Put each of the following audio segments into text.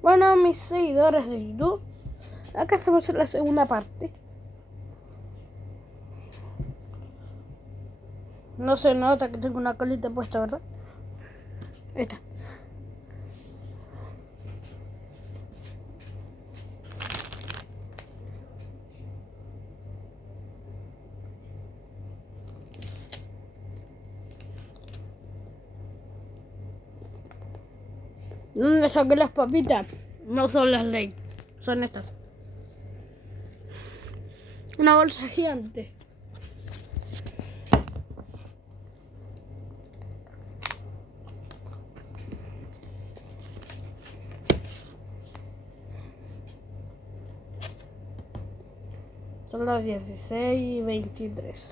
Bueno, mis seguidores de YouTube, acá estamos en la segunda parte. No se nota que tengo una colita puesta, ¿verdad? Ahí está. ¿Dónde saqué las papitas? No son las Ley, son estas. Una bolsa gigante. Son las 16:23.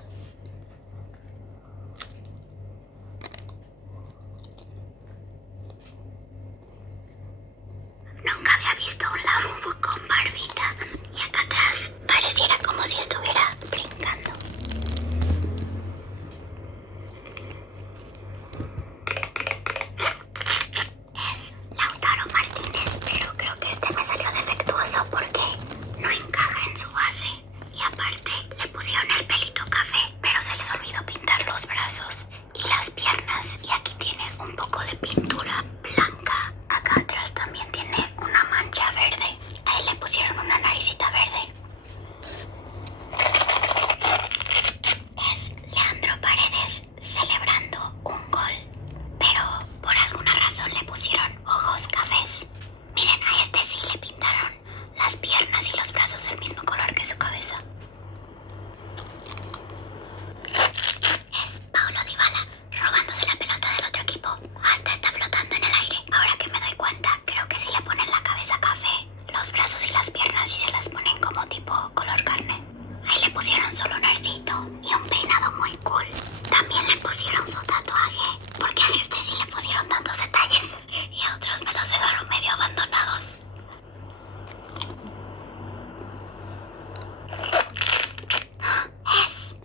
Nunca había visto un lavabo con barbita y acá atrás pareciera como si estuviera brincando. Es Lautaro Martínez, pero creo que este me salió defectuoso porque no encaja en su base. Y aparte le pusieron el pelito café, pero se les olvidó pintar los brazos y las piernas. Y aquí tiene un poco de pintura blanca. Acá atrás también tiene una mancha verde. A él le pusieron una naricita verde. Es Leandro Paredes celebrando un gol, pero por alguna razón le pusieron ojos cafés. Miren, a este sí le pintaron las piernas y los brazos del mismo color que su cabeza. Es Paulo Dybala robándose la pelota del otro equipo. Hasta está flotando en el aire. Ahora que me doy cuenta, creo que si le ponen la cabeza café, los brazos y las piernas sí se las ponen como tipo color carne. Ahí le pusieron solo un arcito y un peinado muy cool. También le pusieron su tatuaje, porque a este sí le pusieron tantos detalles y a otros me los dejaron medio abandonados. Es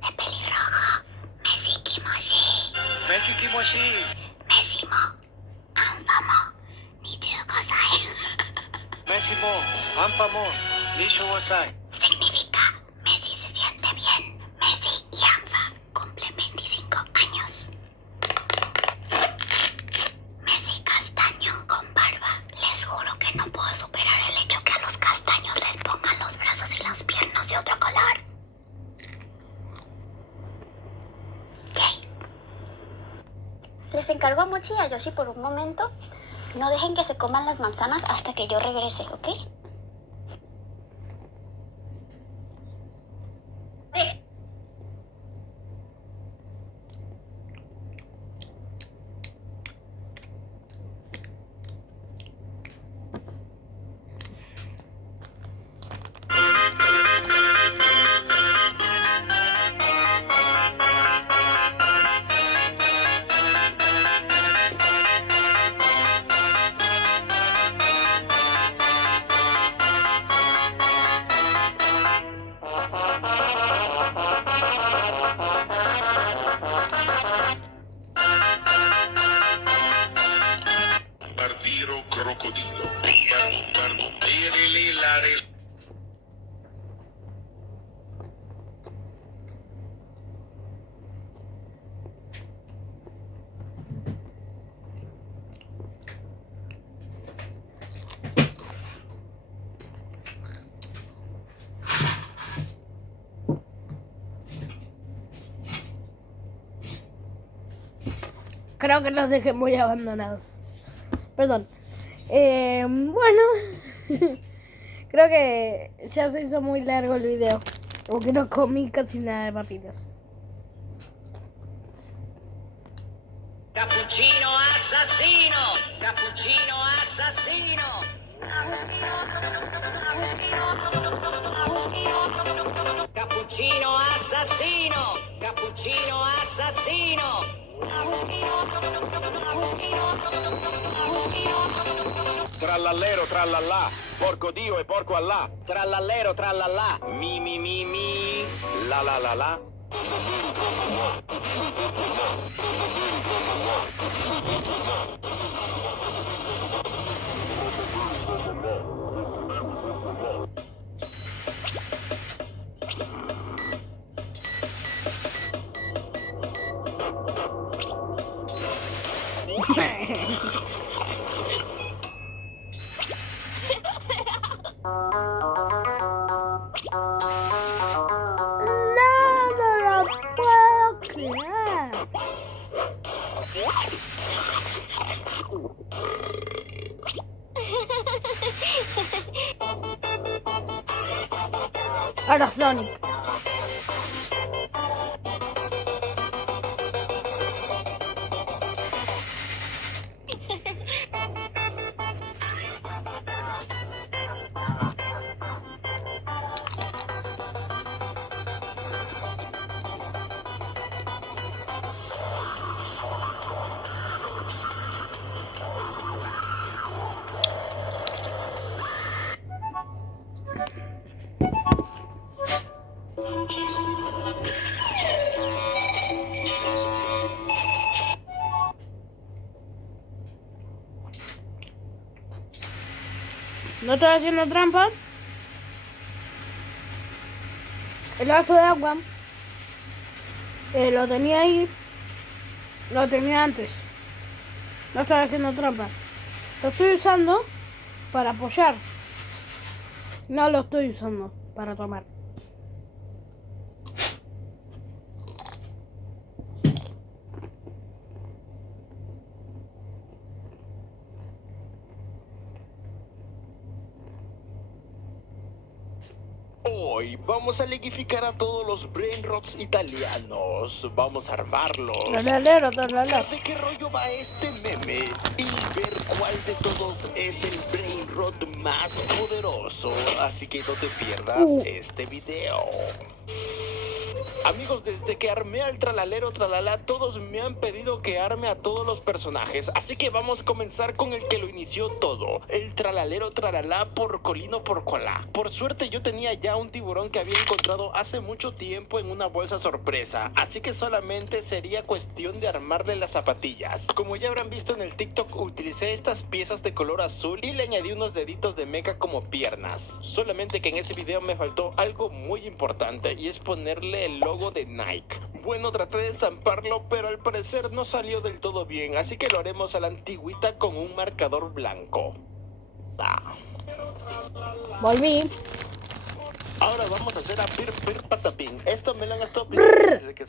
de pelirrojo. Messi Kimoshi. Messi Kimoshi. Messi mo Anfamo Nichugosai. Messi mo Anfamo Nishugosai. Significa Messi se siente bien. Messi y Anfa cumplen 25 años. Messi castaño con barba. Les juro que no puedo superar el hecho que a los castaños les pongan los brazos y las piernas de otro color. Yay. Les encargo a Mochi y a Yoshi por un momento. No dejen que se coman las manzanas hasta que yo regrese, ¿ok? Bombardiro crocodilo. Bombardo. Lare. Creo que los dejé muy abandonados. Perdón. Bueno, creo que ya se hizo muy largo el video. Porque no comí casi nada de papitas. Cappuccino assassino! Cappuccino assassino! Cappuccino assassino! Cappuccino assassino! Trallallero, trallallà, porco Dio e porco Allah. Trallallero, trallallà, mi, la. Ahora Sonic. No estoy haciendo trampa. El vaso de agua lo tenía ahí. Lo tenía antes. No estoy haciendo trampa. Lo estoy usando para apoyar. No lo estoy usando para tomar. Hoy vamos a legificar a todos los brainrots italianos. Vamos a armarlos. Tralero. Buscar de qué rollo va este meme y ver cuál de todos es el brainrot más poderoso. Así que no te pierdas este video. Amigos, desde que armé al tralalero tralala, todos me han pedido que arme a todos los personajes. Así que vamos a comenzar con el que lo inició todo. El tralalero tralala porcolino porcolá. Por suerte yo tenía ya un tiburón que había encontrado hace mucho tiempo en una bolsa sorpresa. Así que solamente sería cuestión de armarle las zapatillas. Como ya habrán visto en el TikTok, utilicé estas piezas de color azul y le añadí unos deditos de mecha como piernas. Solamente que en ese video me faltó algo muy importante y es ponerle el logo de Nike. Bueno, traté de estamparlo, pero al parecer no salió del todo bien, así que lo haremos a la antigüita con un marcador blanco. Volví. Ahora vamos a hacer a Pir Pir Patapín. Esto me lo han estado pidiendo desde que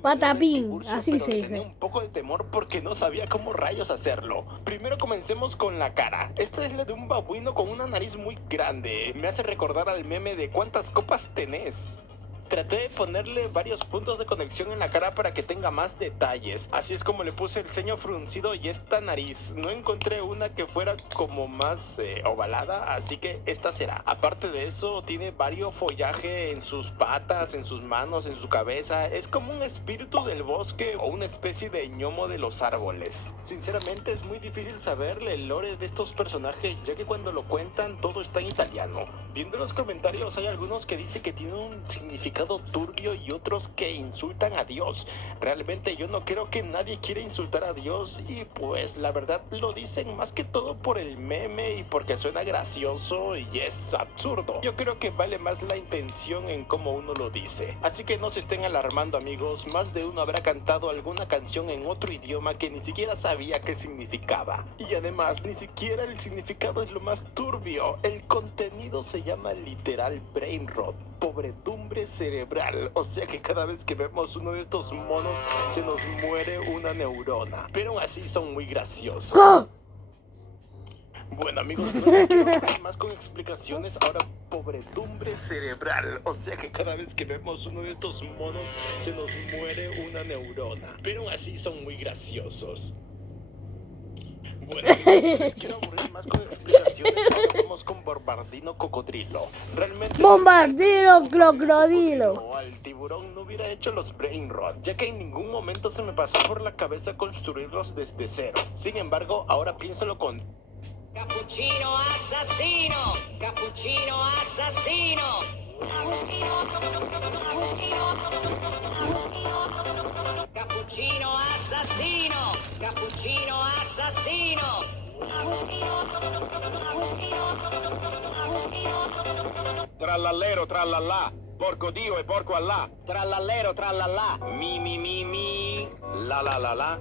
Patapín, así se dice. Tenía un poco de temor porque no sabía cómo rayos hacerlo. Primero comencemos con la cara. Esta es la de un babuino con una nariz muy grande. Me hace recordar al meme de ¿cuántas copas tenés? Traté de ponerle varios puntos de conexión en la cara para que tenga más detalles. Así es como le puse el ceño fruncido y esta nariz. No encontré una que fuera como más ovalada, así que esta será. Aparte de eso, tiene varios follaje en sus patas, en sus manos, en su cabeza. Es como un espíritu del bosque o una especie de ñomo de los árboles. Sinceramente es muy difícil saber el lore de estos personajes, ya que cuando lo cuentan todo está en italiano. Viendo los comentarios hay algunos que dicen que tiene un significado turbio y otros que insultan a Dios. Realmente yo no creo que nadie quiera insultar a Dios y pues la verdad lo dicen más que todo por el meme y porque suena gracioso y es absurdo. Yo creo que vale más la intención en cómo uno lo dice. Así que no se estén alarmando, amigos. Más de uno habrá cantado alguna canción en otro idioma que ni siquiera sabía qué significaba. Y además ni siquiera el significado es lo más turbio. El contenido se llama literal brainrot, pobredumbre cerebral, o sea que cada vez que vemos uno de estos monos se nos muere una neurona, pero aún así son muy graciosos. Bueno, amigos, no les quiero dar más con explicaciones. Ahora, pobredumbre cerebral, o sea que cada vez que vemos uno de estos monos se nos muere una neurona, pero aún así son muy graciosos. Bueno, amigos, no les quiero aburrir más con explicaciones. Ahora vamos con Bombardino Cocodrilo. Realmente Bombardino Crocodilo. al tiburón no hubiera hecho los brainrot, ya que en ningún momento se me pasó por la cabeza construirlos desde cero. Sin embargo, ahora piénsalo con Cappuccino assassino! Cappuccino assassino! Cappuccino assassino! Cappuccino assassino! Trallallero trallallà, porco Dio e porco Allah. Trallallero trallallà, mi, la.